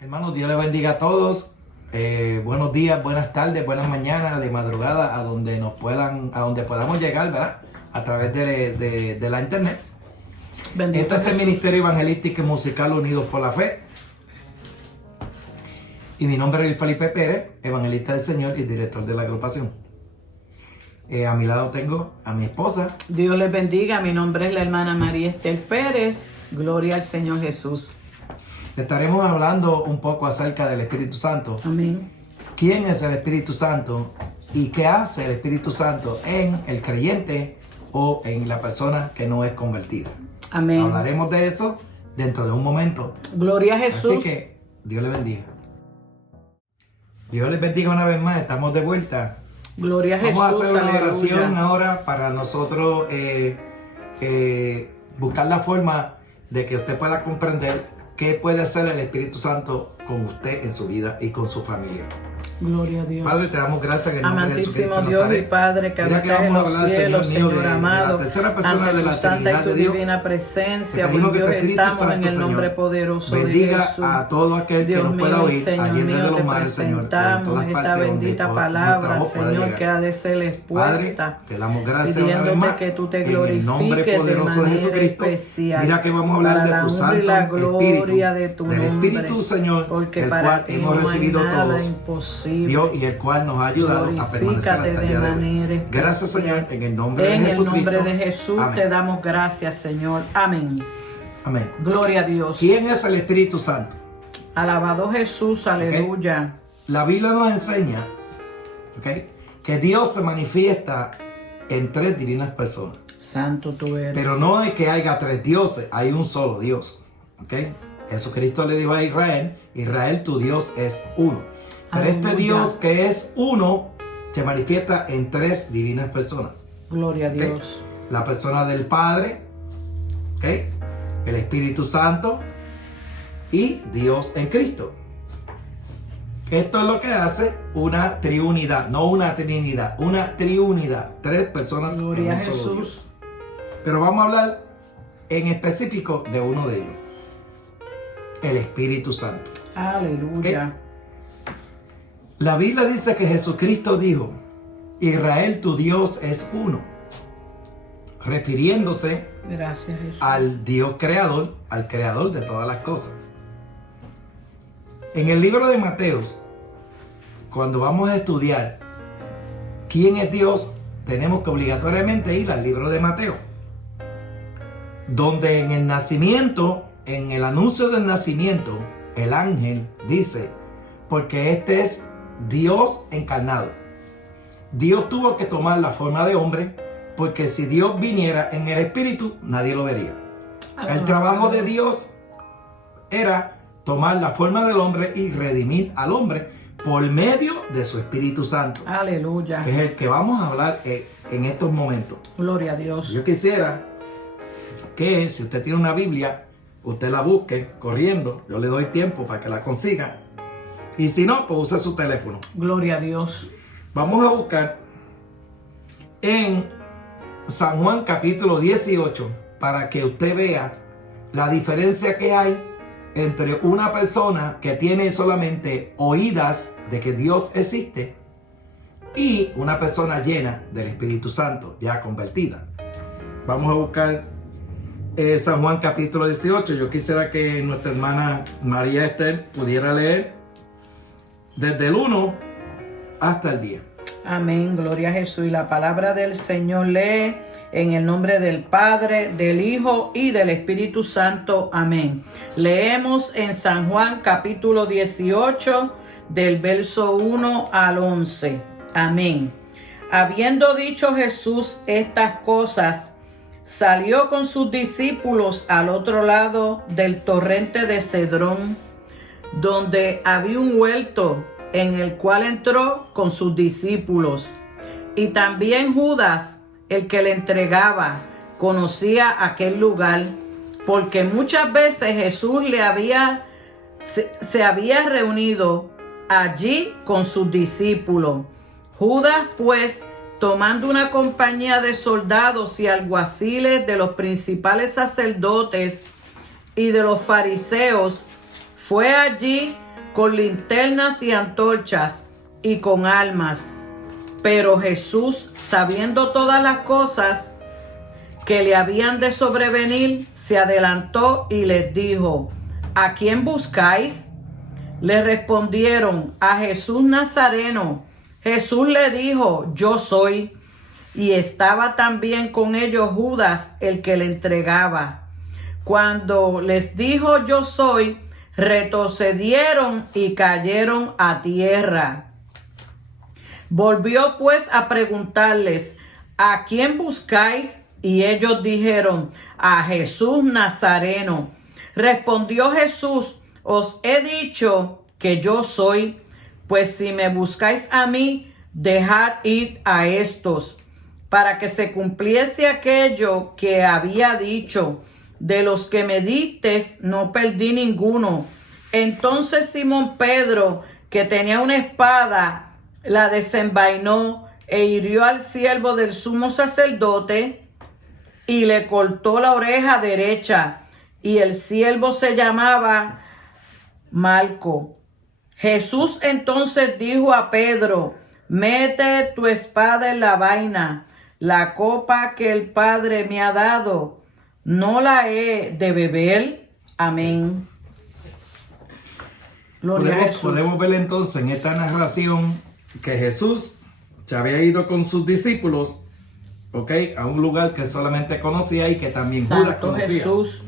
Hermanos, Dios les bendiga a todos. Buenos días, buenas tardes, buenas mañanas, de madrugada, a donde podamos llegar, ¿verdad? A través de la internet. Bendito Este es el Jesús. Ministerio Evangelístico y Musical Unidos por la Fe. Y mi nombre es Felipe Pérez, evangelista del Señor y director de la agrupación. A mi lado tengo a mi esposa. Dios les bendiga. Mi nombre es la hermana María Estel Pérez. Gloria al Señor Jesús. Estaremos hablando un poco acerca del Espíritu Santo. Amén. ¿Quién es el Espíritu Santo? ¿Y qué hace el Espíritu Santo en el creyente o en la persona que no es convertida? Amén. Hablaremos de eso dentro de un momento. Gloria a Jesús. Así que Dios les bendiga. Dios les bendiga una vez más. Estamos de vuelta. Gloria a Jesús. Vamos a hacer una Aleluya. oración ahora para nosotros buscar la forma de que usted pueda comprender qué puede hacer el Espíritu Santo con usted en su vida y con su familia. Gloria a Dios. Padre, te damos gracias en el nombre de Amantísimo Jesucristo Dios y Nazaret. Padre, que Mira que habitas en vamos a los hablar, cielos, Señor mío, Señor de amado, la tercera persona ante de tu la santa Trinidad y tu de Dios. divina presencia, Te pedimos por que tu Dios, Espíritu estamos Santo, en el nombre Señor, poderoso de bendiga Jesús. a todo aquel que Dios nos pueda mío, oír Señor allí en medio de mío, los te mares, Señor, por presentamos todas esta partes donde bendita nuestra palabra, voz pueda Señor, llegar. que ha de ser Padre, expuesta, te damos gracias una vez pidiéndote más que tú te en el nombre glorifiques de poderoso de manera Jesucristo. especial. Mira que vamos a hablar para de la tu honra Santo y la Espíritu, gloria de tu del nombre, Espíritu, Señor, porque el para cual ti hemos no hay recibido nada todos, imposible. Dios, y el cual nos ha ayudado a permanecer Glorifícate hasta el de día de hoy. manera Gracias, especial. Señor, en el nombre de En el Jesucristo. nombre de Jesús Amén. te damos gracias, Señor. Amén. Amén. Gloria a Dios. ¿Quién es el Espíritu Santo? Alabado Jesús, aleluya. La Biblia nos enseña, ¿ok?, que Dios se manifiesta en tres divinas personas. Santo tú eres. Pero no es que haya tres dioses, hay un solo Dios. ¿Ok? Jesucristo le dijo a Israel, Israel, tu Dios es uno. Pero Aleluya. este Dios que es uno se manifiesta en tres divinas personas. Gloria a ¿Ok? Dios. La persona del Padre, ¿ok?, el Espíritu Santo y Dios en Cristo. Esto es lo que hace una triunidad, no una trinidad, una triunidad. Tres personas Gloria en a un solo Jesús. Dios. Pero vamos a hablar en específico de uno de ellos, el Espíritu Santo. Aleluya. La Biblia dice que Jesucristo dijo, Israel, tu Dios es uno, refiriéndose Gracias, Jesús. al Dios creador, al creador de todas las cosas. En el libro de Mateos, cuando vamos a estudiar quién es Dios, tenemos que obligatoriamente ir al libro de Mateo, donde en el nacimiento, en el anuncio del nacimiento, el ángel dice, porque este es Dios encarnado. Dios tuvo que tomar la forma de hombre, porque si Dios viniera en el espíritu, nadie lo vería. El trabajo de Dios era tomar la forma del hombre y redimir al hombre por medio de su Espíritu Santo, Aleluya. que es el que vamos a hablar en estos momentos. Gloria a Dios. Yo quisiera que si usted tiene una Biblia, usted la busque corriendo. Yo le doy tiempo para que la consiga. Y si no, pues use su teléfono. Gloria a Dios. Vamos a buscar en San Juan capítulo 18 para que usted vea la diferencia que hay entre una persona que tiene solamente oídas de que Dios existe y una persona llena del Espíritu Santo, ya convertida. Vamos a buscar San Juan capítulo 18. Yo quisiera que nuestra hermana María Estel pudiera leer desde el 1 hasta el 10. Amén, gloria a Jesús. Y la palabra del Señor lee en el nombre del Padre, del Hijo y del Espíritu Santo. Amén. Leemos en San Juan capítulo 18 del verso 1 al 11. Amén. Habiendo dicho Jesús estas cosas, salió con sus discípulos al otro lado del torrente de Cedrón, donde había un huerto, en el cual entró con sus discípulos. Y también Judas, el que le entregaba, conocía aquel lugar, porque muchas veces Jesús se había reunido allí con sus discípulos. Judas, pues, tomando una compañía de soldados y alguaciles de los principales sacerdotes y de los fariseos, fue allí con linternas y antorchas y con armas. Pero Jesús, sabiendo todas las cosas que le habían de sobrevenir, se adelantó y les dijo: ¿A quién buscáis? Le respondieron: a Jesús Nazareno. Jesús le dijo: Yo soy. Y estaba también con ellos Judas, el que le entregaba. Cuando les dijo: Yo soy, retrocedieron y cayeron a tierra. Volvió pues a preguntarles: ¿A quién buscáis? Y ellos dijeron: a Jesús Nazareno. Respondió Jesús: os he dicho que yo soy. Pues si me buscáis a mí, dejad ir a estos, para que se cumpliese aquello que había dicho: de los que me distes no perdí ninguno. Entonces Simón Pedro, que tenía una espada, la desenvainó e hirió al siervo del sumo sacerdote y le cortó la oreja derecha, y el siervo se llamaba Malco. Jesús entonces dijo a Pedro: mete tu espada en la vaina. La copa que el Padre me ha dado, ¿no la he de beber? Amén. Gloria a Jesús. Podemos ver entonces en esta narración que Jesús se había ido con sus discípulos, a un lugar que solamente conocía y que también Judas conocía, Jesús,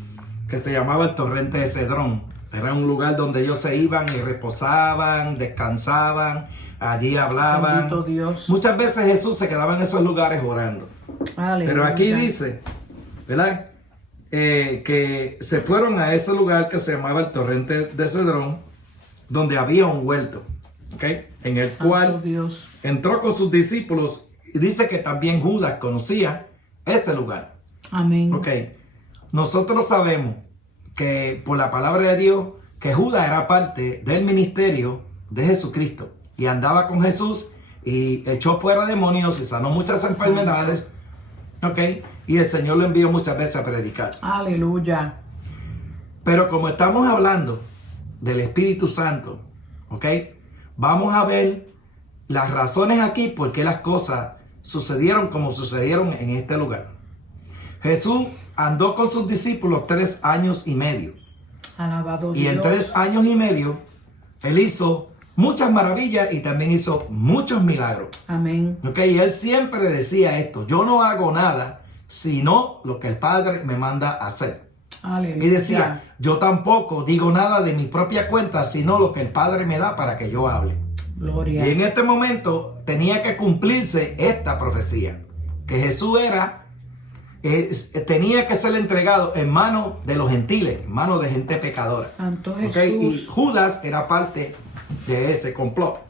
que se llamaba el Torrente de Cedrón. Era un lugar donde ellos se iban y reposaban, descansaban, allí hablaban. Bendito Dios. Muchas veces Jesús se quedaba en esos lugares orando. Aleluya. Pero aquí dice, ¿verdad? Que se fueron a ese lugar que se llamaba el Torrente de Cedrón, donde había un huerto, en el Santo cual Dios entró con sus discípulos, y dice que también Judas conocía ese lugar. Amén. Nosotros sabemos que por la palabra de Dios, que Judas era parte del ministerio de Jesucristo y andaba con Jesús y echó fuera demonios y sanó muchas enfermedades, y el Señor lo envió muchas veces a predicar. Aleluya. Pero como estamos hablando del Espíritu Santo, vamos a ver las razones aquí por qué las cosas sucedieron como sucedieron en este lugar. Jesús andó con sus discípulos 3 años y medio. Alabado Y en Dios. 3 años y medio, Él hizo muchas maravillas y también hizo muchos milagros. Amén. Y Él siempre decía esto: yo no hago nada sino lo que el Padre me manda a hacer. Aleluya. Y decía: yo tampoco digo nada de mi propia cuenta, sino lo que el Padre me da para que yo hable. Gloria. Y en este momento tenía que cumplirse esta profecía, que Jesús tenía que ser entregado en manos de los gentiles, en manos de gente pecadora. Santo Jesús. Y Judas era parte de ese complot.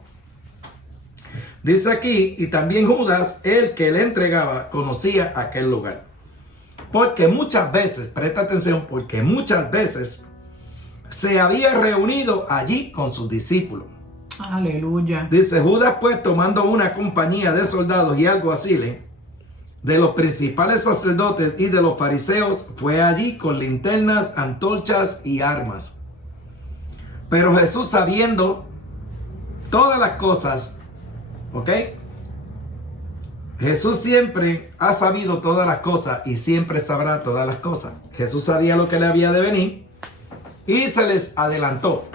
Dice aquí, y también Judas, el que le entregaba, conocía aquel lugar. Porque muchas veces, presta atención, porque muchas veces se había reunido allí con sus discípulos. Aleluya. Dice: Judas pues, tomando una compañía de soldados y alguaciles, de los principales sacerdotes y de los fariseos, fue allí con linternas, antorchas y armas. Pero Jesús, sabiendo todas las cosas, Jesús siempre ha sabido todas las cosas y siempre sabrá todas las cosas. Jesús sabía lo que le había de venir y se les adelantó.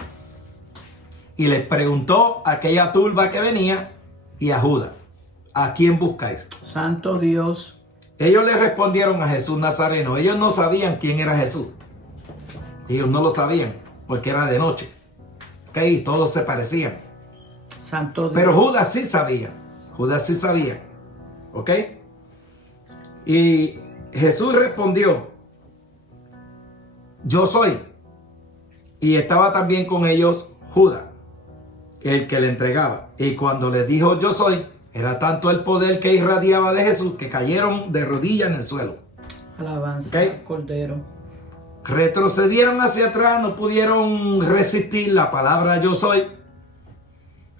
Y les preguntó a aquella turba que venía y a Judas: ¿a quién buscáis? Santo Dios. Ellos le respondieron: a Jesús Nazareno. Ellos no sabían quién era Jesús. Ellos no lo sabían porque era de noche. Y todos se parecían. Santo Dios. Pero Judas sí sabía. Judas sí sabía. Y Jesús respondió: yo soy. Y estaba también con ellos Judas, el que le entregaba. Y cuando les dijo: yo soy, era tanto el poder que irradiaba de Jesús que cayeron de rodillas en el suelo. Alabanza al Cordero. Retrocedieron hacia atrás, no pudieron resistir la palabra yo soy.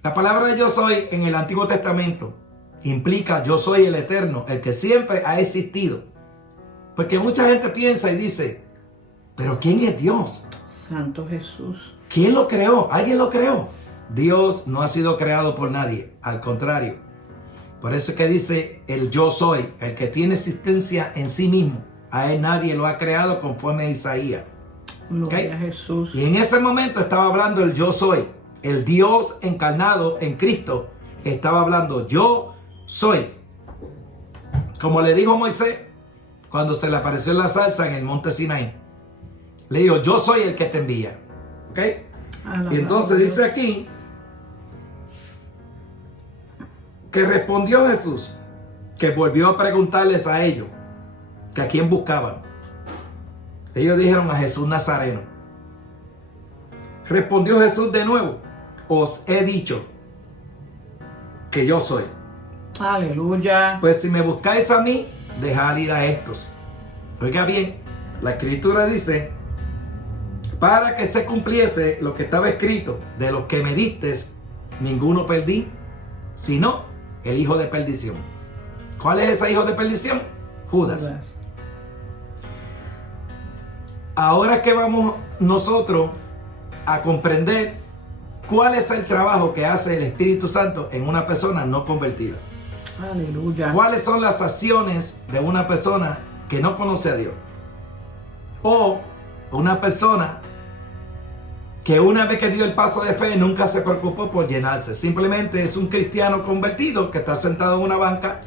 La palabra yo soy en el Antiguo Testamento implica: yo soy el Eterno, el que siempre ha existido. Porque mucha gente piensa y dice: Pero ¿quién es Dios? Santo Jesús. ¿Quién lo creó? ¿Alguien lo creó? Dios no ha sido creado por nadie, al contrario. Por eso es que dice el yo soy, el que tiene existencia en sí mismo. A él nadie lo ha creado conforme a Isaías. Gloria a Jesús. Y en ese momento estaba hablando el yo soy. El Dios encarnado en Cristo estaba hablando yo soy. Como le dijo Moisés cuando se le apareció en la zarza en el monte Sinaí. Le dijo, yo soy el que te envía. ¿Ok? Y entonces dice aquí que respondió Jesús, que volvió a preguntarles a ellos que a quién buscaban. Ellos dijeron a Jesús Nazareno. Respondió Jesús de nuevo, os he dicho que yo soy. Aleluya. Pues si me buscáis a mí, dejad ir a estos. Oiga bien, la escritura dice, para que se cumpliese lo que estaba escrito, de los que me diste, ninguno perdí, sino el hijo de perdición. ¿Cuál es ese hijo de perdición? Judas. Ahora que vamos nosotros a comprender cuál es el trabajo que hace el Espíritu Santo en una persona no convertida. Aleluya. ¿Cuáles son las acciones de una persona que no conoce a Dios? O una persona que una vez que dio el paso de fe nunca se preocupó por llenarse. Simplemente es un cristiano convertido que está sentado en una banca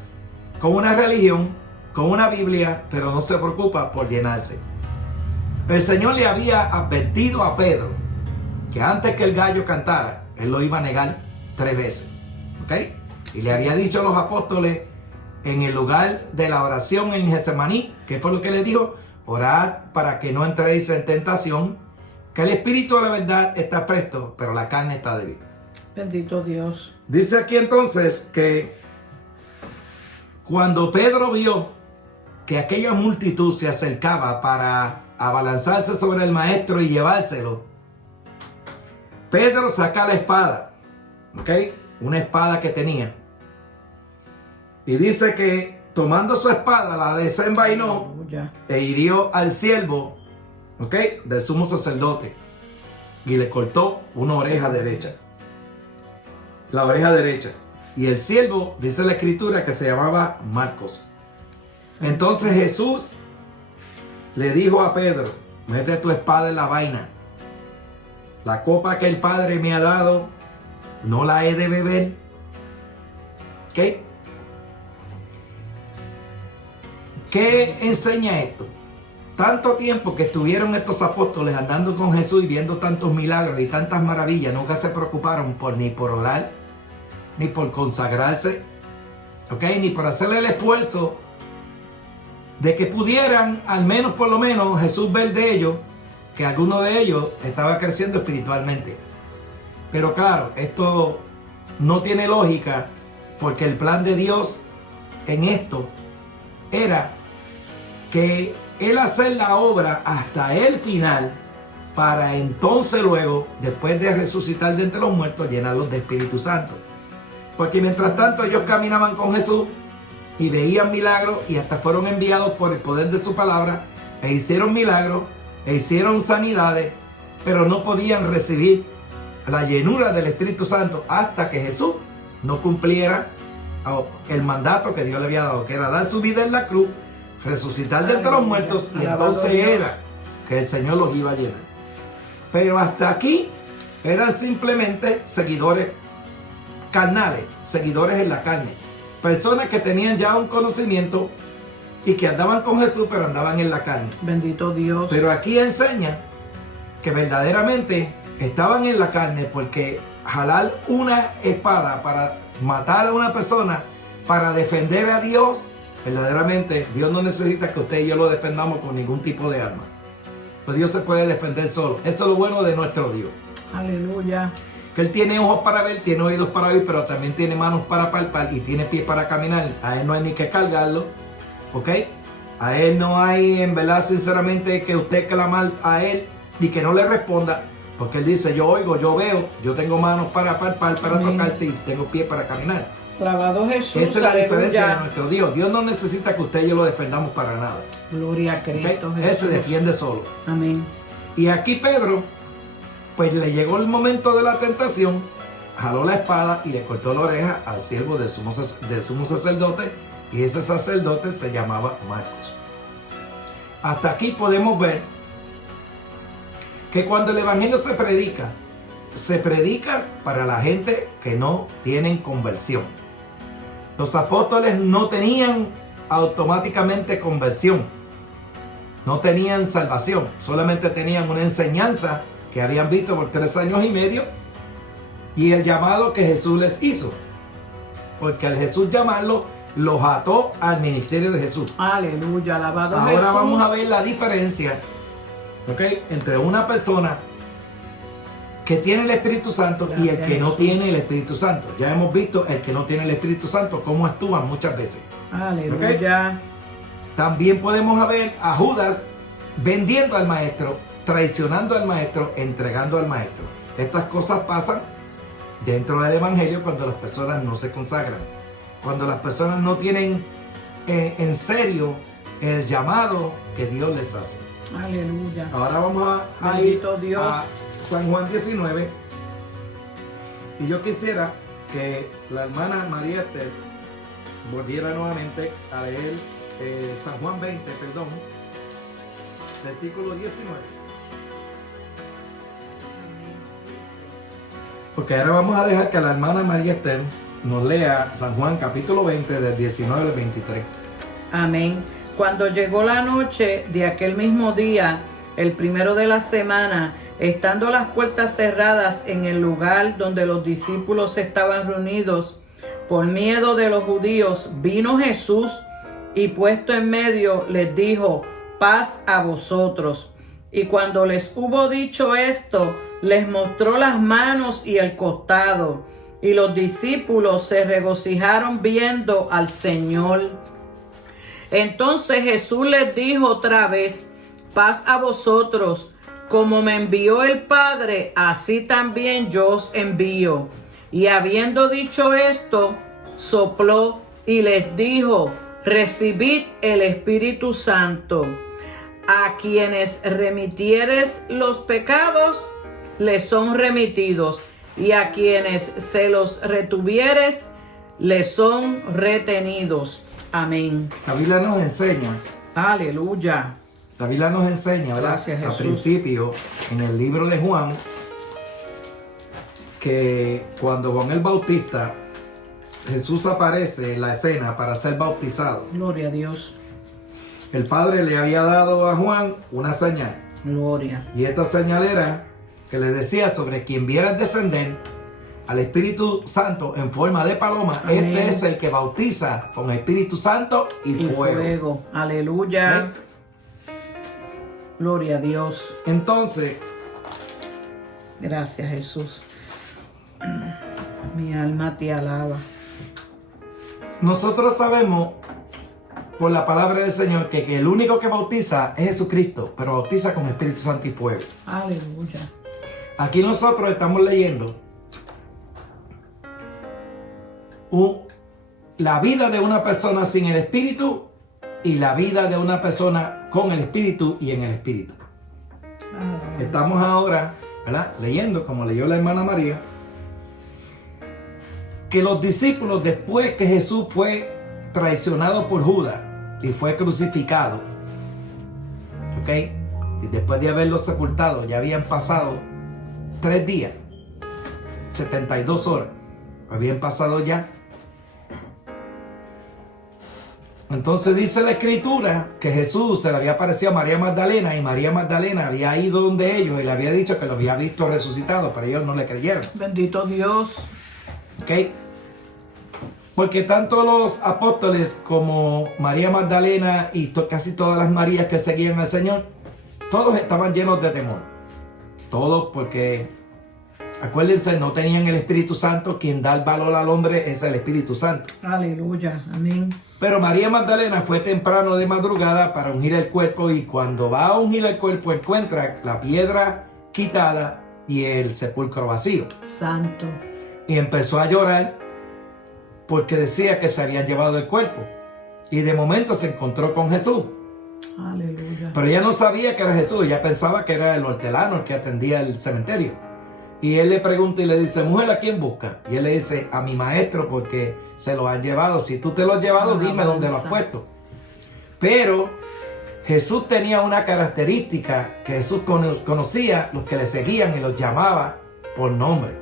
con una religión, con una Biblia, pero no se preocupa por llenarse. El Señor le había advertido a Pedro que antes que el gallo cantara, él lo iba a negar 3 veces. ¿Ok? Y le había dicho a los apóstoles en el lugar de la oración en Getsemaní, ¿qué fue lo que le dijo? Orad para que no entréis en tentación, que el espíritu de la verdad está presto, pero la carne está débil. Bendito Dios. Dice aquí entonces que cuando Pedro vio que aquella multitud se acercaba para abalanzarse sobre el maestro y llevárselo, Pedro saca la espada, ¿ok? Una espada que tenía. Y dice que tomando su espada la desenvainó e hirió al siervo, ¿ok? Del sumo sacerdote. Y le cortó una oreja derecha. La oreja derecha. Y el siervo, dice la escritura, que se llamaba Marcos. Entonces Jesús le dijo a Pedro, mete tu espada en la vaina. La copa que el Padre me ha dado, no la he de beber. ¿Ok? ¿Qué enseña esto? Tanto tiempo que estuvieron estos apóstoles andando con Jesús y viendo tantos milagros y tantas maravillas, nunca se preocuparon ni por orar, ni por consagrarse, ¿ok? Ni por hacerle el esfuerzo de que pudieran, al menos por lo menos, Jesús ver de ellos que alguno de ellos estaba creciendo espiritualmente. Pero claro, esto no tiene lógica, porque el plan de Dios en esto era que Él hacer la obra hasta el final, para entonces luego, después de resucitar de entre los muertos, llenarlos de Espíritu Santo. Porque mientras tanto ellos caminaban con Jesús y veían milagros y hasta fueron enviados por el poder de su palabra e hicieron milagros e hicieron sanidades, pero no podían recibir la llenura del Espíritu Santo hasta que Jesús no cumpliera el mandato que Dios le había dado, que era dar su vida en la cruz, resucitar de entre los muertos, y entonces era que el Señor los iba a llenar. Pero hasta aquí eran simplemente seguidores carnales, seguidores en la carne, personas que tenían ya un conocimiento y que andaban con Jesús, pero andaban en la carne. Bendito Dios. Pero aquí enseña que verdaderamente estaban en la carne, porque jalar una espada para matar a una persona, para defender a Dios, verdaderamente Dios no necesita que usted y yo lo defendamos con ningún tipo de arma. Pues Dios se puede defender solo. Eso es lo bueno de nuestro Dios. Aleluya. Que Él tiene ojos para ver, tiene oídos para oír, pero también tiene manos para palpar y tiene pies para caminar. A Él no hay ni que cargarlo, ¿ok? A Él no hay, en verdad, sinceramente, que usted clamar a Él y que no le responda, porque Él dice, yo oigo, yo veo, yo tengo manos para palpar, para tocarte y tengo pies para caminar. Alabado Jesús. Esa es la diferencia de aleluya. nuestro Dios. Dios no necesita que usted y yo lo defendamos para nada. Gloria a ¿Ok? Cristo Él Jesús. se defiende solo. Amén. Y aquí Pedro, pues le llegó el momento de la tentación, jaló la espada y le cortó la oreja al siervo del sumo sacerdote, y ese sacerdote se llamaba Marcos. Hasta aquí podemos ver que cuando el evangelio se predica para la gente que no tienen conversión. Los apóstoles no tenían automáticamente conversión, no tenían salvación, solamente tenían una enseñanza que habían visto por 3 años y medio y el llamado que Jesús les hizo, porque al Jesús llamarlo, los ató al ministerio de Jesús. Aleluya, alabado Ahora Jesús. vamos a ver la diferencia, ¿ok?, entre una persona que tiene el Espíritu Santo y el Gracias, que no Jesús. tiene el Espíritu Santo. Ya hemos visto el que no tiene el Espíritu Santo, cómo actúan muchas veces. Aleluya. También podemos ver a Judas vendiendo al maestro, traicionando al maestro, entregando al maestro. Estas cosas pasan dentro del evangelio cuando las personas no se consagran, cuando las personas no tienen en serio el llamado que Dios les hace. Aleluya. Ahora vamos a ir Bendito Dios. a San Juan 19, y yo quisiera que la hermana María Esther volviera nuevamente a leer San Juan 20, perdón, versículo 19. Porque ahora vamos a dejar que la hermana María Esther nos lea San Juan capítulo 20 del 19 al 23. Amén. Cuando llegó la noche de aquel mismo día, el primero de la semana, estando las puertas cerradas en el lugar donde los discípulos estaban reunidos, por miedo de los judíos, vino Jesús y puesto en medio les dijo: paz a vosotros. Y cuando les hubo dicho esto, les mostró las manos y el costado. Y los discípulos se regocijaron viendo al Señor. Entonces Jesús les dijo otra vez: paz a vosotros. Como me envió el Padre, así también yo os envío. Y habiendo dicho esto, sopló y les dijo: recibid el Espíritu Santo. A quienes remitieres los pecados, les son remitidos, y a quienes se los retuvieres, les son retenidos. Amén. La Biblia nos enseña, Aleluya. ¿verdad? Gracias, Jesús. Al principio, en el libro de Juan, que cuando Juan el Bautista, Jesús aparece en la escena para ser bautizado. Gloria a Dios. El Padre le había dado a Juan una señal. Gloria. Y esta señal era que le decía: sobre quien vieras descender al Espíritu Santo en forma de paloma, Amén. este es el que bautiza con Espíritu Santo y Y fuego. fuego. Aleluya. Gloria a Dios. Entonces, Gracias, Jesús. Mi alma te alaba. nosotros sabemos por la palabra del Señor que el único que bautiza es Jesucristo, pero bautiza con Espíritu Santo y fuego. Aleluya. Aquí nosotros estamos leyendo la vida de una persona sin el Espíritu y la vida de una persona con el Espíritu y en el Espíritu. Estamos ahora, ¿verdad?, leyendo, como leyó la hermana María, que los discípulos, después que Jesús fue traicionado por Judas y fue crucificado, ¿ok?, y después de haberlo sepultado, ya habían pasado 3 días, 72 horas, habían pasado ya. Entonces dice la Escritura que Jesús se le había aparecido a María Magdalena, y María Magdalena había ido donde ellos y le había dicho que lo había visto resucitado, pero ellos no le creyeron. Bendito Dios. ¿Ok? Porque tanto los apóstoles como María Magdalena y casi todas las Marías que seguían al Señor, todos estaban llenos de temor. Todos, porque acuérdense, no tenían el Espíritu Santo. Quien da el valor al hombre es el Espíritu Santo. Aleluya. Amén. Pero María Magdalena fue temprano de madrugada para ungir el cuerpo, y cuando va a ungir el cuerpo encuentra la piedra quitada y el sepulcro vacío. Santo. Y empezó a llorar porque decía que se habían llevado el cuerpo. Y de momento se encontró con Jesús. Aleluya. Pero ella no sabía que era Jesús, ella pensaba que era el hortelano el que atendía el cementerio. Y él le pregunta y le dice, mujer, ¿a quién busca? Y él le dice, a mi maestro, porque se lo han llevado. Si tú te lo has llevado, dime dónde lo has puesto. Pero Jesús tenía una característica que Jesús conocía los que le seguían y los llamaba por nombre.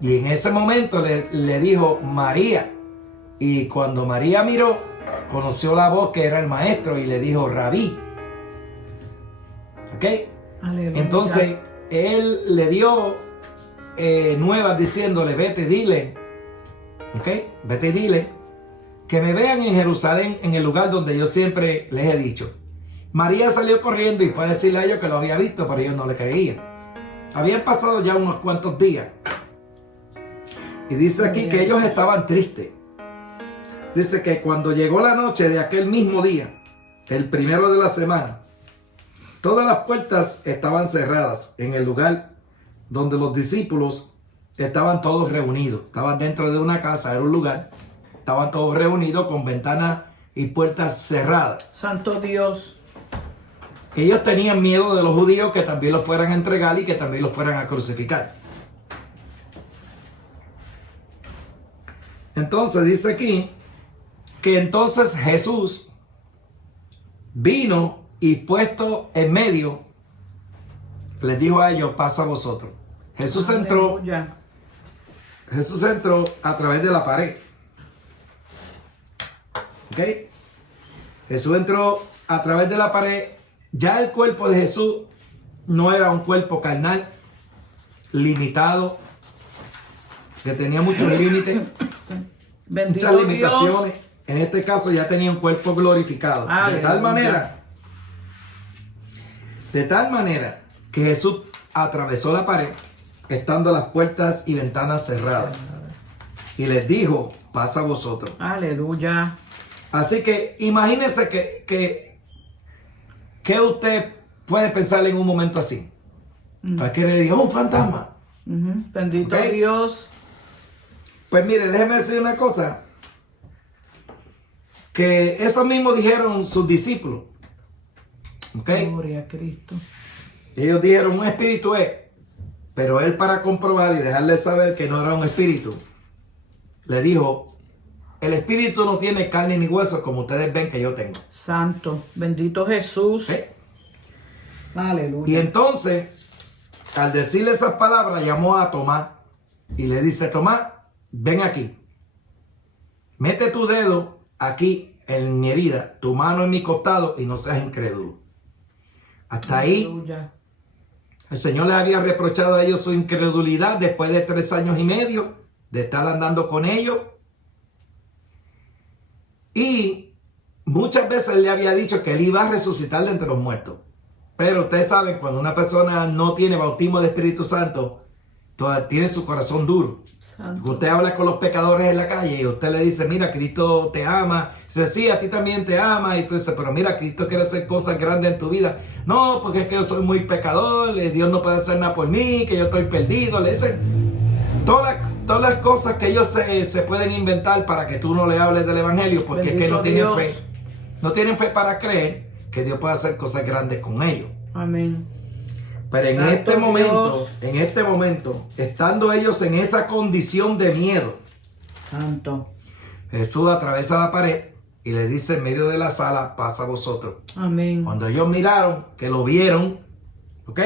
Y en ese momento le dijo María. Y cuando María miró, conoció la voz que era el maestro y le dijo Rabí. ¿Ok? Aleluya. Entonces él le dio nuevas diciéndole, vete y dile, ¿ok? Vete y dile que me vean en Jerusalén, en el lugar donde yo siempre les he dicho. María salió corriendo y fue a decirle a ellos que lo había visto, pero ellos no le creían. Habían pasado ya unos cuantos días. Y dice aquí que ellos estaban tristes. Dice que cuando llegó la noche de aquel mismo día, el primero de la semana, todas las puertas estaban cerradas en el lugar donde los discípulos estaban todos reunidos. Estaban dentro de una casa, era un lugar. Estaban todos reunidos con ventanas y puertas cerradas. Santo Dios. Ellos tenían miedo de los judíos que también los fueran a entregar y que también los fueran a crucificar. Entonces dice aquí que entonces Jesús vino y puesto en medio, les dijo a ellos, pasa a vosotros. Jesús entró a través de la pared. ¿Ok? Jesús entró a través de la pared. Ya el cuerpo de Jesús no era un cuerpo carnal, limitado, que tenía muchos límites, muchas limitaciones. Dios. En este caso ya tenía un cuerpo glorificado. De tal manera que Jesús atravesó la pared, estando las puertas y ventanas cerradas. Y les dijo, pasa a vosotros. Aleluya. Así que imagínense que usted puede pensar en un momento así. ¿Para qué le diría, un fantasma? Bendito Dios. Pues mire, déjeme decir una cosa. Que eso mismo dijeron sus discípulos. ¿Ok? Gloria a Cristo. Ellos dijeron, un espíritu es. Pero él, para comprobar y dejarle saber que no era un espíritu, le dijo, el espíritu no tiene carne ni hueso como ustedes ven que yo tengo. Santo, bendito Jesús. Aleluya. Y entonces, al decirle esas palabras, llamó a Tomás y le dice, Tomás, ven aquí. Mete tu dedo aquí en mi herida, tu mano en mi costado y no seas incrédulo. Hasta Aleluya. Ahí, el Señor les había reprochado a ellos su incredulidad después de 3 años y medio de estar andando con ellos. Y muchas veces le había dicho que él iba a resucitar de entre los muertos. Pero ustedes saben, cuando una persona no tiene bautismo de Espíritu Santo, tiene su corazón duro. Santo. Usted habla con los pecadores en la calle y usted le dice, mira, Cristo te ama. Dice, sí, a ti también te ama. Y tú dices, pero mira, Cristo quiere hacer cosas grandes en tu vida. No, porque es que yo soy muy pecador, Dios no puede hacer nada por mí, que yo estoy perdido. Le dicen todas las cosas que ellos se pueden inventar para que tú no le hables del evangelio, porque bendito es que no tienen fe. No tienen fe para creer que Dios puede hacer cosas grandes con ellos. Amén. Pero en este momento, estando ellos en esa condición de miedo, Santo, Jesús atraviesa la pared y le dice en medio de la sala, pasa a vosotros. Amén. Cuando ellos miraron, que lo vieron, ¿ok?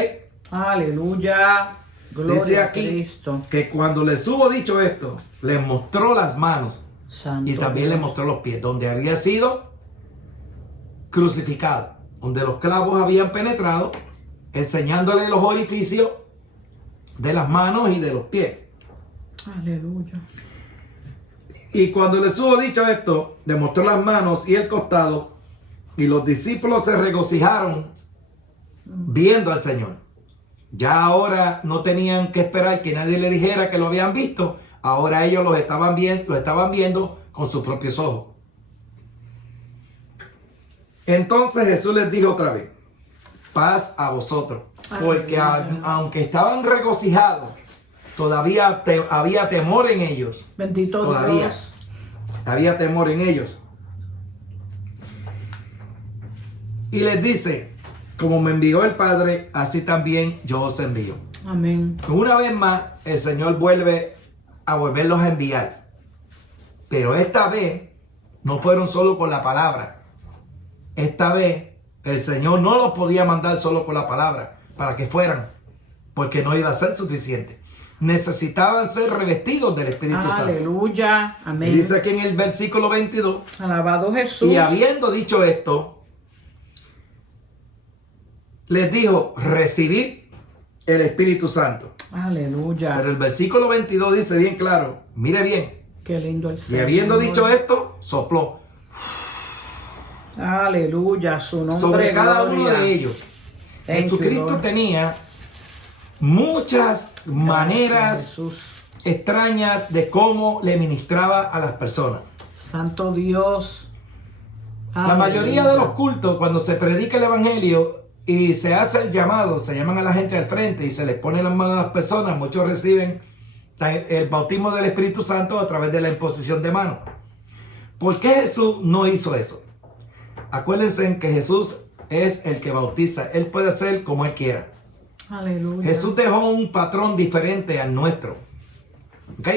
Aleluya. Gloria dice aquí a Cristo. Que cuando les hubo dicho esto, les mostró las manos. Santo y también Dios. les mostró los pies, donde había sido crucificado, donde los clavos habían penetrado, enseñándole los orificios de las manos y de los pies. Aleluya. Y cuando les hubo dicho esto, le mostró las manos y el costado, y los discípulos se regocijaron viendo al Señor. Ya ahora no tenían que esperar que nadie le dijera que lo habían visto. Ahora ellos lo estaban viendo con sus propios ojos. Entonces Jesús les dijo otra vez, paz a vosotros. Porque aunque estaban regocijados todavía había temor en ellos. Bendito Todavía Dios. había temor en ellos. Y les dice, como me envió el Padre, así también yo os envío. Amén. Una vez más, el Señor vuelve a volverlos a enviar. Pero esta vez no fueron solo con la palabra. Esta vez el Señor no los podía mandar solo con la palabra para que fueran, porque no iba a ser suficiente. Necesitaban ser revestidos del Espíritu Santo. Aleluya. Y Amén. dice aquí en el versículo 22, Alabado Jesús. y habiendo dicho esto, les dijo, recibid el Espíritu Santo. Aleluya. Pero el versículo 22 dice bien claro, mire bien, Qué lindo el y Señor. habiendo dicho esto, sopló Aleluya. Su nombre. sobre cada uno gloria. de ellos. Thank you, Jesucristo Lord. tenía muchas maneras Gracias, Jesús. extrañas de cómo le ministraba a las personas. Santo Dios. La mayoría de los cultos, cuando se predica el evangelio y se hace el llamado, se llaman a la gente al frente y se les pone las manos a las personas, muchos reciben el bautismo del Espíritu Santo a través de la imposición de manos. ¿Por qué Jesús no hizo eso? Acuérdense que Jesús es el que bautiza. Él puede hacer como Él quiera. Aleluya. Jesús dejó un patrón diferente al nuestro. ¿Ok?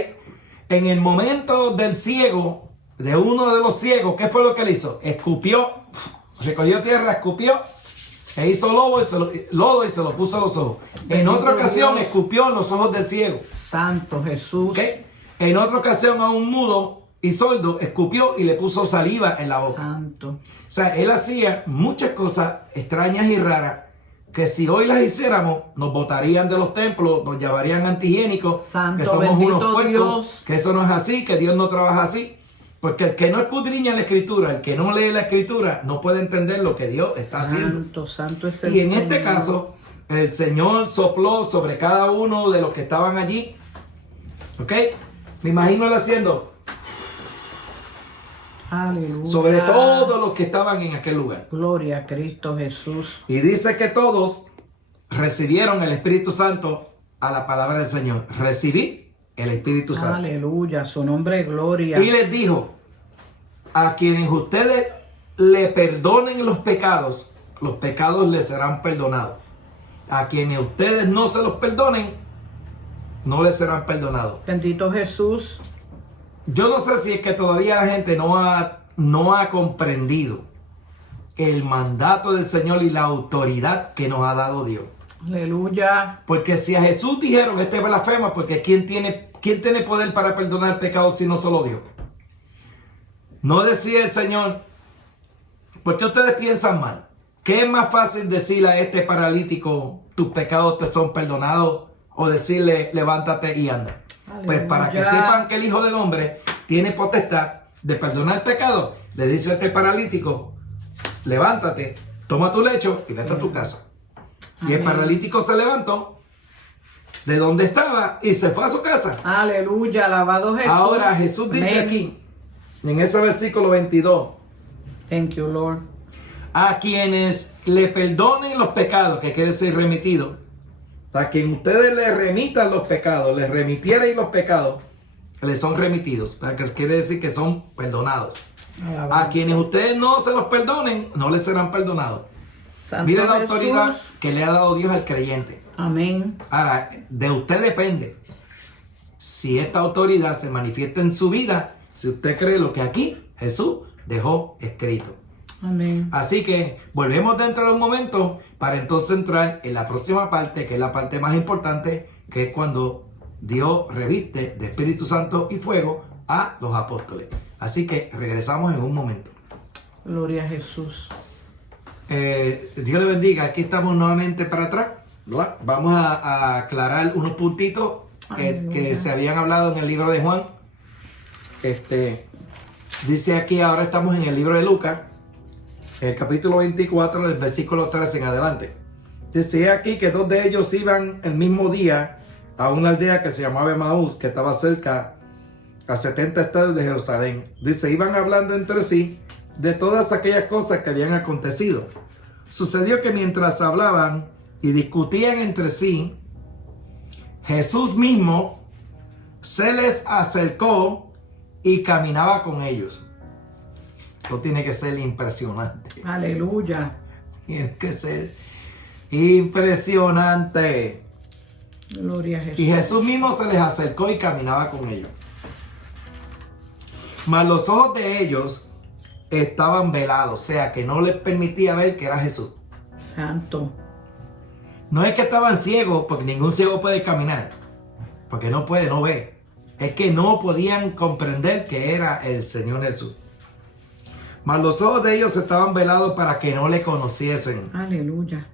En el momento del ciego, de uno de los ciegos, ¿qué fue lo que él hizo? Escupió, recogió tierra, escupió, e hizo lodo y se lo puso a los ojos. En otra ocasión Dios. escupió en los ojos del ciego. Santo Jesús. ¿Ok? En otra ocasión a un mudo y sordo escupió y le puso saliva en la boca. Santo. O sea, él hacía muchas cosas extrañas y raras que si hoy las hiciéramos nos botarían de los templos, nos llamarían antihigiénicos, Santo, que somos bendito unos puercos, Dios. que eso no es así, que Dios no trabaja así. Porque el que no escudriña la Escritura, el que no lee la Escritura, no puede entender lo que Dios está haciendo. Santo, santo es el Y en Señor. este caso, el Señor sopló sobre cada uno de los que estaban allí. ¿Ok? Me imagino él haciendo Aleluya. sobre todos los que estaban en aquel lugar. Gloria a Cristo Jesús. Y dice que todos recibieron el Espíritu Santo a la palabra del Señor. Recibí el Espíritu Santo. Aleluya. Su nombre es gloria. Y les dijo, a quienes ustedes le perdonen los pecados les serán perdonados. A quienes ustedes no se los perdonen, no les serán perdonados. Bendito Jesús. Yo no sé si es que todavía la gente no ha comprendido el mandato del Señor y la autoridad que nos ha dado Dios. Aleluya. Porque si a Jesús dijeron, este es blasfema, porque ¿quién tiene poder para perdonar pecados si no solo Dios? No decía el Señor, ¿por qué ustedes piensan mal? ¿Qué es más fácil decirle a este paralítico, tus pecados te son perdonados? O decirle, levántate y anda. Aleluya. Pues para que sepan que el Hijo del Hombre tiene potestad de perdonar pecados, le dice a este paralítico, levántate, toma tu lecho y vete a tu casa. Y el Amén. paralítico se levantó de donde estaba y se fue a su casa. Aleluya. Alabado Jesús. Ahora Jesús dice Amén. aquí, en ese versículo 22, Thank you, Lord. a quienes le perdonen los pecados, que quiere decir remitido, a quien ustedes le remitan los pecados, les remitieran los pecados, les son remitidos, para que quiere decir que son perdonados. Alabanza. A quienes ustedes no se los perdonen, no les serán perdonados. Santo Mira la Jesús. autoridad que le ha dado Dios al creyente. Amén. Ahora, de usted depende si esta autoridad se manifiesta en su vida, si usted cree lo que aquí Jesús dejó escrito. Amén. Así que volvemos dentro de un momento para entonces entrar en la próxima parte, que es la parte más importante, que es cuando Dios reviste de Espíritu Santo y fuego a los apóstoles. Así que regresamos en un momento. Gloria a Jesús. Dios le bendiga. Aquí estamos nuevamente para atrás. ¿Verdad? Vamos a aclarar unos puntitos que se habían hablado en el libro de Juan. Dice aquí, ahora estamos en el libro de Lucas, el capítulo 24, del versículo 13 en adelante. Dice aquí que dos de ellos iban el mismo día a una aldea que se llamaba Emaús, que estaba cerca a 70 estadios de Jerusalén. Dice, iban hablando entre sí de todas aquellas cosas que habían acontecido. Sucedió que mientras hablaban y discutían entre sí, Jesús mismo se les acercó y caminaba con ellos. Esto tiene que ser impresionante. Aleluya. Tiene que ser impresionante. Gloria a Jesús. Y Jesús mismo se les acercó y caminaba con ellos. Mas los ojos de ellos estaban velados, o sea que no les permitía ver que era Jesús. Santo. No es que estaban ciegos, porque ningún ciego puede caminar, porque no puede, no ve. Es que no podían comprender que era el Señor Jesús. Mas los ojos de ellos estaban velados para que no le conociesen. Aleluya.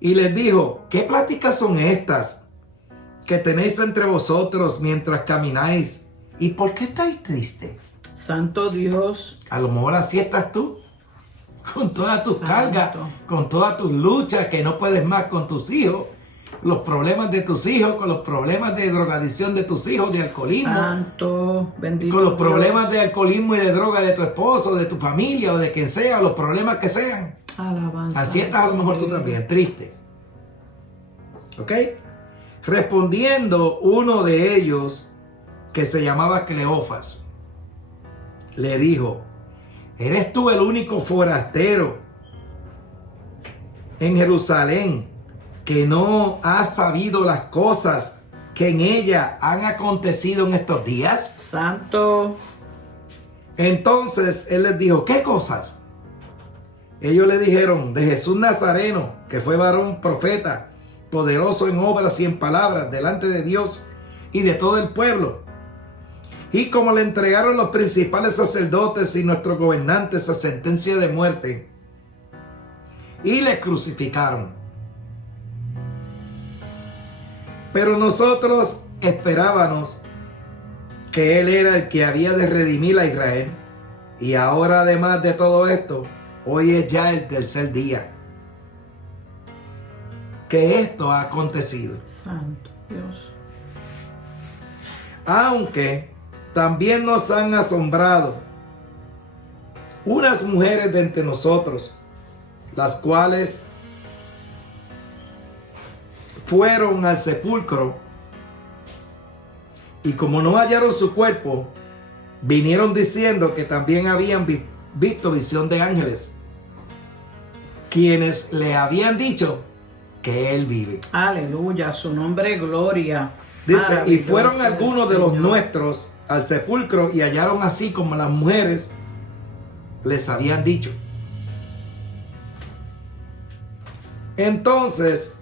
Y les dijo: ¿qué pláticas son estas que tenéis entre vosotros mientras camináis? ¿Y por qué estáis tristes? Santo Dios. A lo mejor así estás tú, con todas tus Santo. cargas, con todas tus luchas, que no puedes más con tus hijos, los problemas de tus hijos, con los problemas de drogadicción de tus hijos, de alcoholismo, Santo. Bendito con los Dios. problemas de alcoholismo y de droga de tu esposo, de tu familia o de quien sea, los problemas que sean. Alabanza. Así estás a lo mejor tú también, triste. ¿Ok? Respondiendo uno de ellos, que se llamaba Cleofas, le dijo: ¿eres tú el único forastero en Jerusalén que no has sabido las cosas que en ella han acontecido en estos días? Santo. Entonces él les dijo: ¿qué cosas? Ellos le dijeron: de Jesús Nazareno, que fue varón profeta, poderoso en obras y en palabras delante de Dios y de todo el pueblo. Y como le entregaron los principales sacerdotes y nuestros gobernantes a sentencia de muerte, y le crucificaron. Pero nosotros esperábamos que Él era el que había de redimir a Israel. Y ahora, además de todo esto, hoy es ya el tercer día que esto ha acontecido. Santo Dios. Aunque también nos han asombrado unas mujeres de entre nosotros, las cuales fueron al sepulcro y como no hallaron su cuerpo, vinieron diciendo que también habían visto visión de ángeles, quienes le habían dicho que Él vive. Aleluya. Su nombre, gloria. Dice: y fueron Maravilloso algunos de los Señor. nuestros al sepulcro y hallaron así como las mujeres les habían dicho. Entonces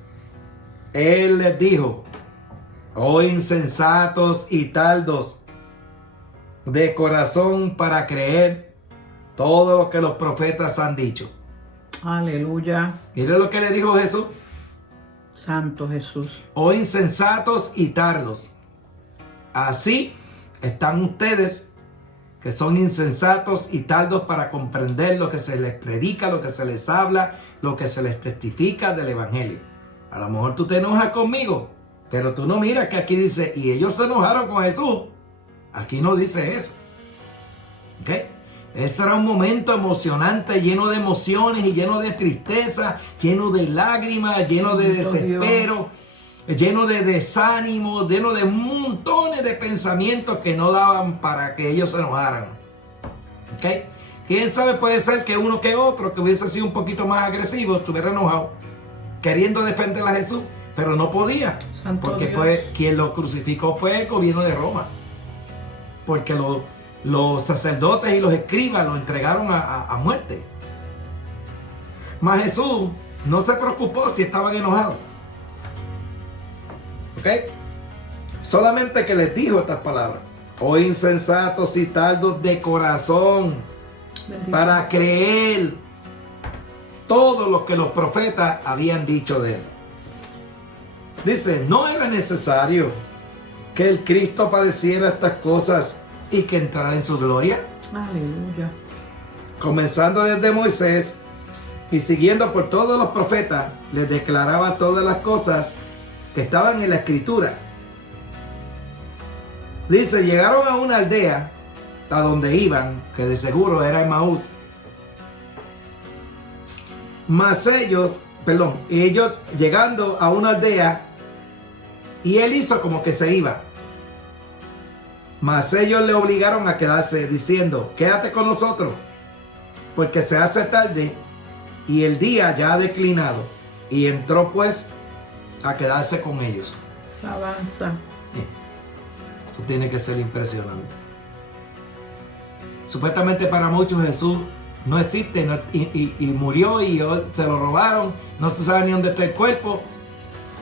Él les dijo: oh insensatos y tardos de corazón para creer todo lo que los profetas han dicho. Aleluya. Mire lo que le dijo Jesús: Santo Jesús. oh insensatos y tardos. Así están ustedes, que son insensatos y tardos para comprender lo que se les predica, lo que se les habla, lo que se les testifica del evangelio. A lo mejor tú te enojas conmigo, pero tú no miras que aquí dice: y ellos se enojaron con Jesús. Aquí no dice eso. ¿Ok? Este era un momento emocionante, lleno de emociones y lleno de tristeza, lleno de lágrimas, lleno de desespero, lleno de desánimo, lleno de montones de pensamientos que no daban para que ellos se enojaran. ¿Ok? Quién sabe, puede ser que uno que otro que hubiese sido un poquito más agresivo estuviera enojado, queriendo defender a Jesús, pero no podía. Santo porque Dios. fue quien lo crucificó fue el gobierno de Roma. Porque los sacerdotes y los escribas lo entregaron a muerte. Mas Jesús no se preocupó si estaban enojados. ¿Ok? Solamente que les dijo estas palabras: oh insensatos y tardos de corazón Bendito. para creer todo lo que los profetas habían dicho de Él. Dice: no era necesario que el Cristo padeciera estas cosas y que entrara en su gloria. Aleluya. Comenzando desde Moisés y siguiendo por todos los profetas, les declaraba todas las cosas que estaban en la escritura. Dice: llegaron a una aldea a donde iban, que de seguro era Emaús. Mas ellos llegando a una aldea, Y él hizo como que se iba. Mas ellos le obligaron a quedarse, diciendo: quédate con nosotros, porque se hace tarde y el día ya ha declinado. Y entró pues a quedarse con ellos. Alabanza. Eso tiene que ser impresionante. Supuestamente para muchos Jesús no existe, y murió y se lo robaron, no se sabe ni dónde está el cuerpo.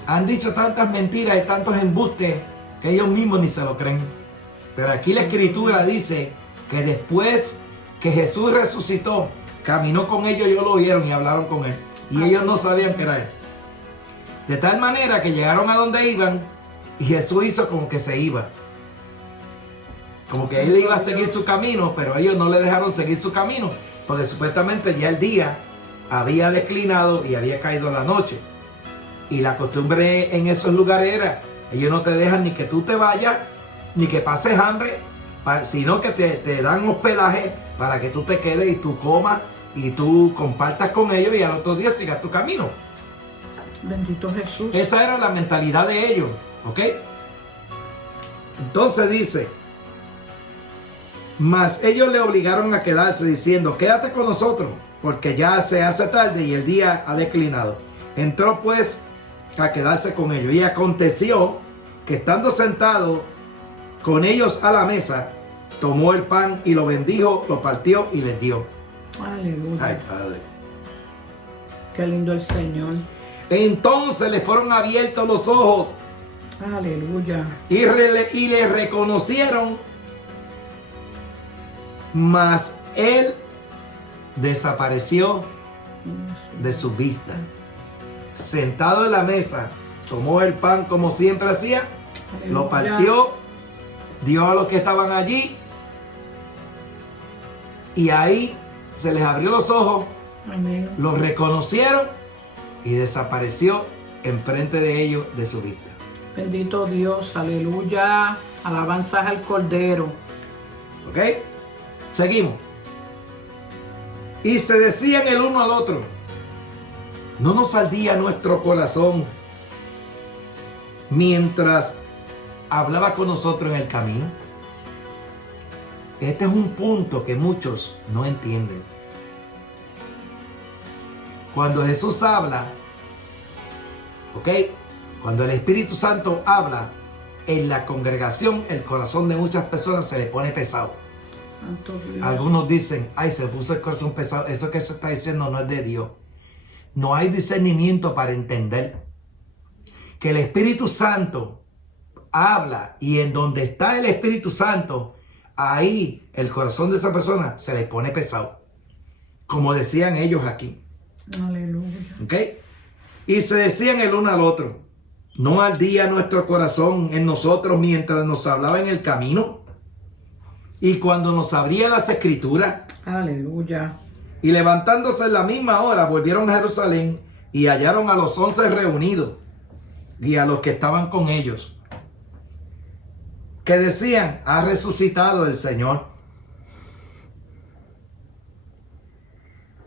Han dicho tantas mentiras y tantos embustes que ellos mismos ni se lo creen. Pero aquí la escritura dice que después que Jesús resucitó, caminó con ellos, ellos lo vieron y hablaron con él. Y ellos no sabían que era él. De tal manera que llegaron a donde iban y Jesús hizo como que se iba. Como que él iba a seguir su camino, pero ellos no le dejaron seguir su camino, porque supuestamente ya el día había declinado y había caído la noche. Y la costumbre en esos lugares era, ellos no te dejan ni que tú te vayas, ni que pases hambre, sino que te dan hospedaje para que tú te quedes y tú comas y tú compartas con ellos y al otro día sigas tu camino. Bendito Jesús. Esa era la mentalidad de ellos, ¿ok? Entonces dice: mas ellos le obligaron a quedarse, diciendo: quédate con nosotros, porque ya se hace tarde y el día ha declinado. Entró pues a quedarse con ellos. Y aconteció que estando sentado con ellos a la mesa, tomó el pan y lo bendijo, lo partió y les dio. Aleluya. Ay, Padre. Qué lindo el Señor. Entonces le fueron abiertos los ojos. Aleluya. Y le reconocieron, mas él desapareció de su vista. Sentado en la mesa, tomó el pan como siempre hacía, Aleluya. lo partió, dio a los que estaban allí, y ahí se les abrió los ojos, Amén. los reconocieron y desapareció enfrente de ellos de su vista. Bendito Dios, aleluya. Alabanzas al Cordero. ¿Ok? Seguimos. Y se decían el uno al otro: ¿no nos ardía nuestro corazón mientras hablaba con nosotros en el camino? Este es un punto que muchos no entienden. Cuando Jesús habla, ¿ok? Cuando el Espíritu Santo habla en la congregación, el corazón de muchas personas se le pone pesado. Santo Dios. Algunos dicen: ay, se puso el corazón pesado. Eso que se está diciendo no es de Dios. No hay discernimiento para entender que el Espíritu Santo habla, y en donde está el Espíritu Santo, ahí el corazón de esa persona se le pone pesado, como decían ellos aquí. Aleluya. ¿Ok? Y se decían el uno al otro: ¿no ardía nuestro corazón en nosotros mientras nos hablaba en el camino? Y cuando nos abría las escrituras. Aleluya. Y levantándose en la misma hora, volvieron a Jerusalén y hallaron a los 11 reunidos y a los que estaban con ellos, que decían: ha resucitado el Señor.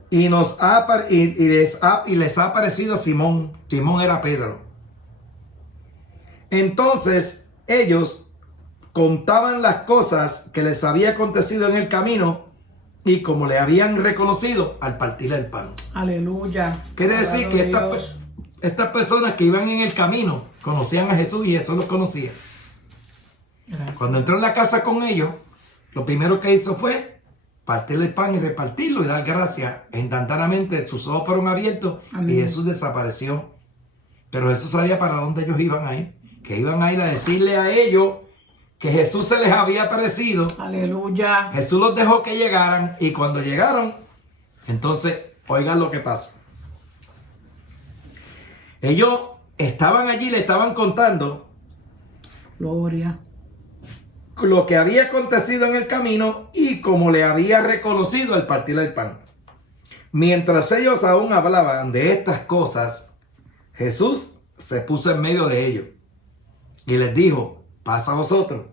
Y les ha aparecido Simón. Simón era Pedro. Entonces ellos contaban las cosas que les había acontecido en el camino y como le habían reconocido al partir el pan. Aleluya. Quiere decir que Dios. estas personas que iban en el camino conocían a Jesús y Jesús los conocía. Gracias. Cuando entró en la casa con ellos, lo primero que hizo fue partir el pan y repartirlo y dar gracias. Instantáneamente sus ojos fueron abiertos. Amén. Y Jesús desapareció. Pero Jesús sabía para dónde ellos iban a ir. Que iban a ir a decirle a ellos que Jesús se les había aparecido. Aleluya. Jesús los dejó que llegaran, y cuando llegaron, entonces oigan lo que pasa. Ellos estaban allí, le estaban contando Gloria. lo que había acontecido en el camino y cómo le había reconocido al partir el pan. Mientras ellos aún hablaban de estas cosas, Jesús se puso en medio de ellos y les dijo: pasa a vosotros.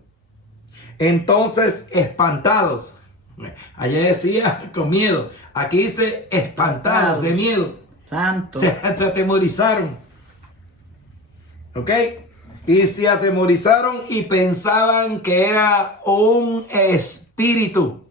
Entonces, espantados, allá decía con miedo, aquí dice espantados de miedo, Santo. se atemorizaron. ¿Ok? Y se atemorizaron y pensaban que era un espíritu.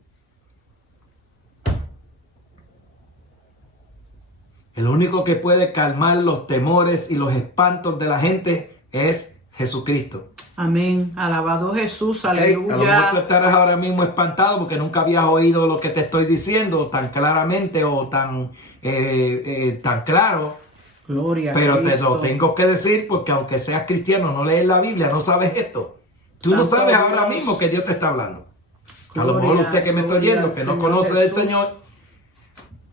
El único que puede calmar los temores y los espantos de la gente es Jesucristo. Amén. Alabado Jesús. Aleluya. A lo mejor tú estarás ahora mismo espantado porque nunca habías oído lo que te estoy diciendo tan claramente o tan claro. Gloria Pero a Cristo. te lo tengo que decir porque aunque seas cristiano, no lees la Biblia, no sabes esto. Tú no Santo sabes Dios. ahora mismo que Dios te está hablando. A lo Gloria, mejor usted que me está gloria oyendo, al que no Señor conoce del Jesús. Señor,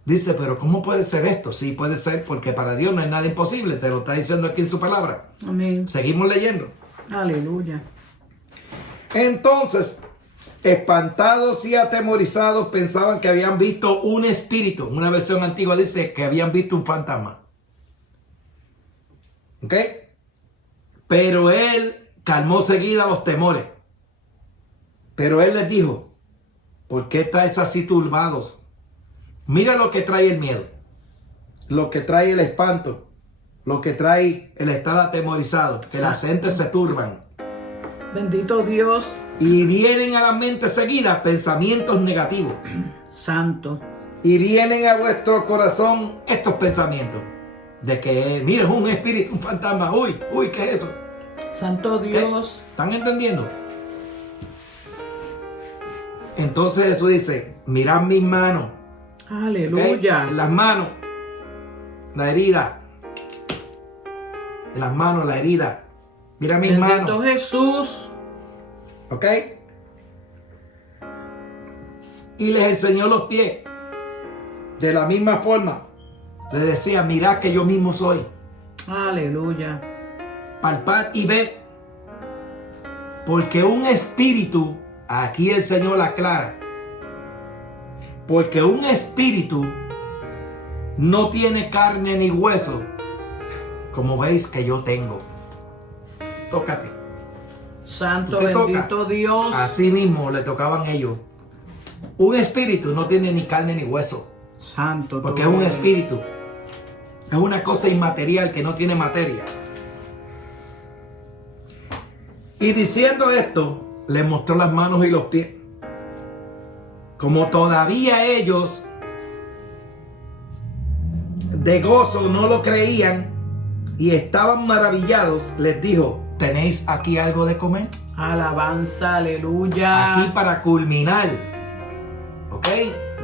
dice, pero ¿cómo puede ser esto? Sí, puede ser porque para Dios no hay nada imposible. Te lo está diciendo aquí en su palabra. Amén. Seguimos leyendo. Aleluya. Entonces, espantados y atemorizados, pensaban que habían visto un espíritu. Una versión antigua dice que habían visto un fantasma. ¿Ok? Pero él calmó seguida los temores. Pero él les dijo, ¿por qué estáis así turbados? Mira lo que trae el miedo, lo que trae el espanto, lo que trae el estar atemorizado, que las gentes se turban. Bendito Dios. Y vienen a la mente seguida pensamientos negativos. Santo. Y vienen a vuestro corazón estos pensamientos. De que, mira, es un espíritu, un fantasma. Uy, ¿qué es eso? Santo Dios. ¿Están entendiendo? Entonces Jesús dice, mirad mis manos. Aleluya. En las manos, la herida. En las manos, la herida. Mira mis Bendito manos. Jesús. ¿Ok? Y les enseñó los pies. De la misma forma. Les decía, mirad que yo mismo soy. Aleluya. Palpad y ved. Porque un espíritu, aquí el Señor aclara. Porque un espíritu no tiene carne ni hueso, como veis que yo tengo. Tócate. Santo, Usted bendito toca. Dios. Así mismo le tocaban ellos. Un espíritu no tiene ni carne ni hueso, Santo. porque es todo. un espíritu. Es una cosa inmaterial que no tiene materia. Y diciendo esto, le mostró las manos y los pies. Como todavía ellos de gozo no lo creían y estaban maravillados, les dijo, ¿tenéis aquí algo de comer? Alabanza, aleluya. Aquí para culminar, ¿ok?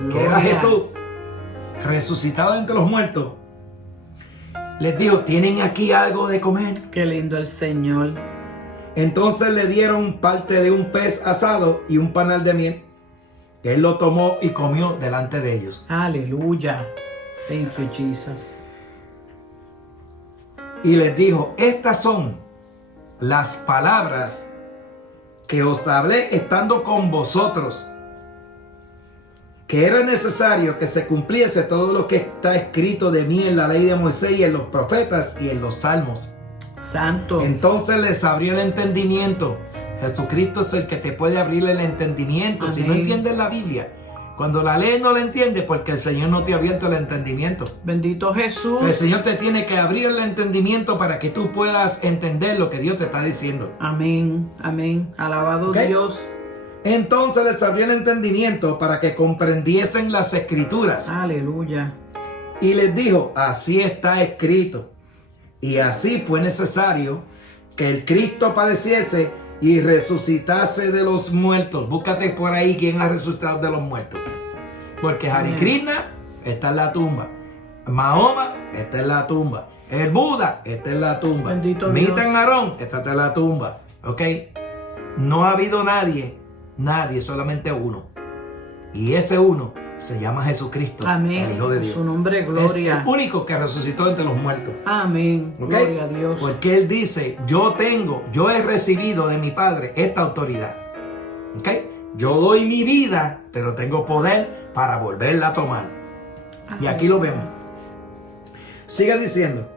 Gloria. Que era Jesús resucitado entre los muertos. Les dijo, ¿tienen aquí algo de comer? Qué lindo el Señor. Entonces le dieron parte de un pez asado y un panal de miel. Él lo tomó y comió delante de ellos. Aleluya. Thank you, Jesus. Y les dijo, estas son las palabras que os hablé estando con vosotros, que era necesario que se cumpliese todo lo que está escrito de mí en la ley de Moisés y en los profetas y en los salmos. Santo. Entonces les abrió el entendimiento. Jesucristo es el que te puede abrir el entendimiento. Amén. Si no entiendes la Biblia, cuando la lees no la entiendes porque el Señor no te ha abierto el entendimiento. Bendito Jesús. El Señor te tiene que abrir el entendimiento para que tú puedas entender lo que Dios te está diciendo. Amén. Amén. Alabado Ok. Dios. Entonces les abrió el entendimiento para que comprendiesen las escrituras. Aleluya. Y les dijo, así está escrito. Y así fue necesario que el Cristo padeciese y resucitase de los muertos. Búscate por ahí quién ha resucitado de los muertos. Porque Hare Krishna está en la tumba. Mahoma está en la tumba. El Buda está en la tumba. Bendito Mita Dios. Narón está en la tumba. ¿Ok? No ha habido nadie, solamente uno. Y ese uno se llama Jesucristo, Amén. el Hijo de En Dios. su nombre, Es gloria. el único que resucitó entre los muertos. Amén. ¿Ok? Gloria a Dios. Porque Él dice, yo he recibido de mi Padre esta autoridad. ¿Ok? Yo doy mi vida, pero tengo poder para volverla a tomar. Y aquí lo vemos. Sigue diciendo.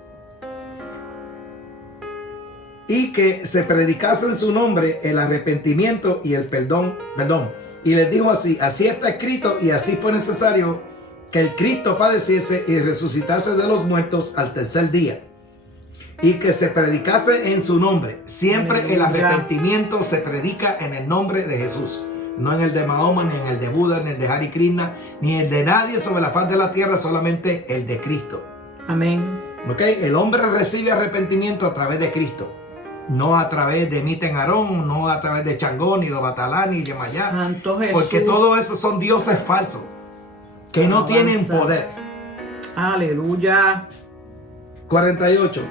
Y que se predicase en su nombre el arrepentimiento y el perdón. Y les dijo así, así está escrito y así fue necesario que el Cristo padeciese y resucitase de los muertos al tercer día. y que se predicase en su nombre. Siempre el Aleluya. arrepentimiento se predica en el nombre de Jesús. No en el de Mahoma, ni en el de Buda, ni el de Hare Krishna, ni el de nadie sobre la faz de la tierra, solamente el de Cristo. Amén. ¿Ok? El hombre recibe arrepentimiento a través de Cristo. No a través de Miten Aarón, no a través de Changó, ni de Batalá, ni de Mayá. Santo Jesús. Porque todo eso son dioses falsos que no Alabanza. tienen poder. Aleluya. 48.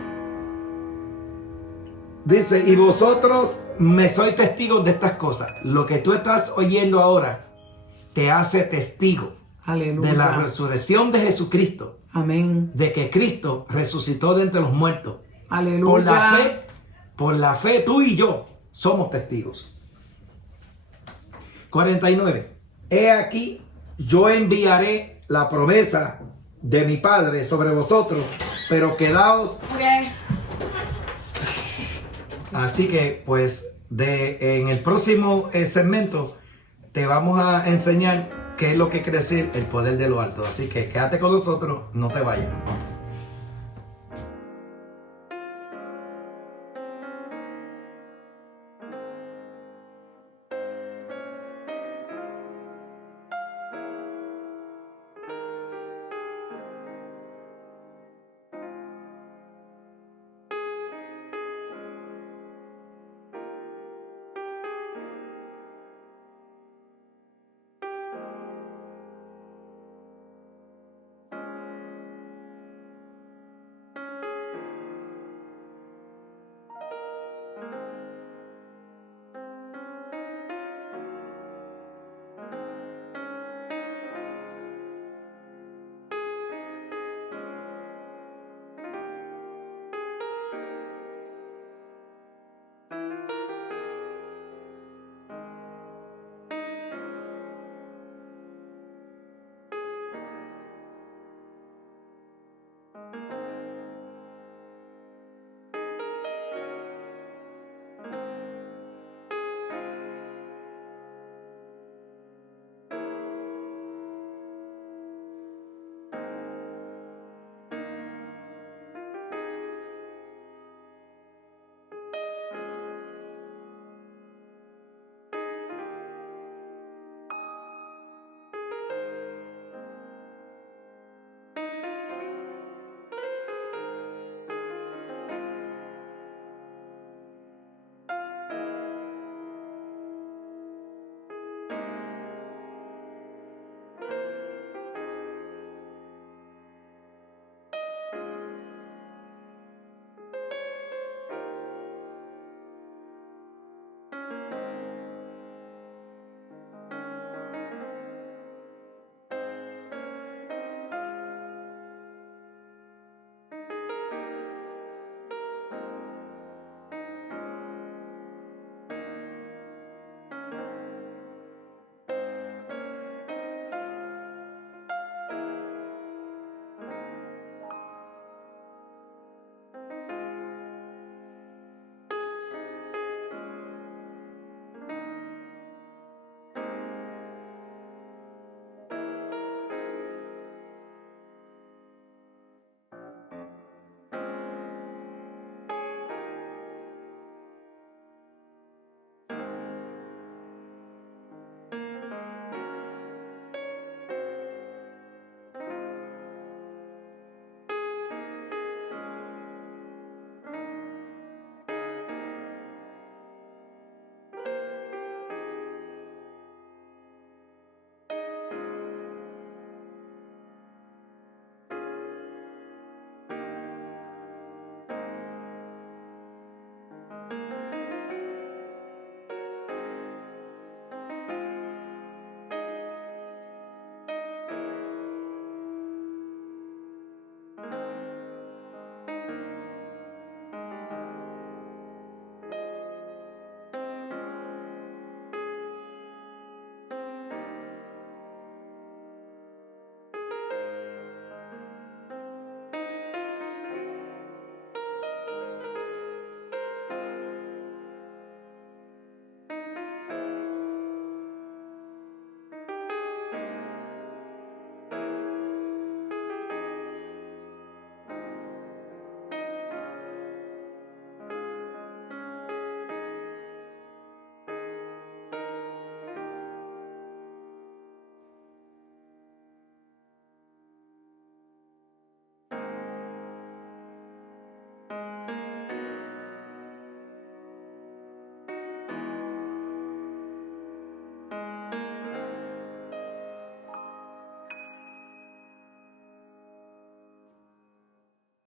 Dice, y vosotros me sois testigos de estas cosas. Lo que tú estás oyendo ahora te hace testigo Aleluya. de la resurrección de Jesucristo. Amén. De que Cristo resucitó de entre los muertos. Aleluya. Por la fe, tú y yo somos testigos. 49. He aquí, yo enviaré la promesa de mi Padre sobre vosotros, pero quedaos. Así que, pues, en el próximo segmento te vamos a enseñar qué es lo que quiere decir el poder de lo alto. Así que quédate con nosotros, no te vayas.